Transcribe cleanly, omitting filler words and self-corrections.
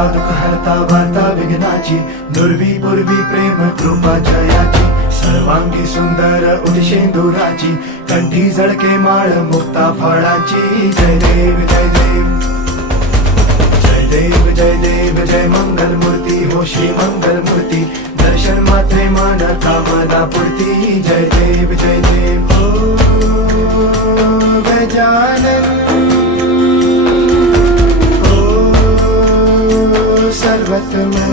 हरता दुःख हरता वार्ता विघ्नाची, दुर्वी पूर्वी प्रेम कृपा जयाची, सर्वांगी सुंदर उदिशेंदुराची, कंठी झळके माळ मुक्ता फळाची. जय देव जय देव जय देव जय देव जय मंगल मूर्ती हो श्री मंगल मूर्ती, दर्शन मात्रे मन कामना पूर्ती. जय देव जय देव हो गजानन हो सर्वतमन.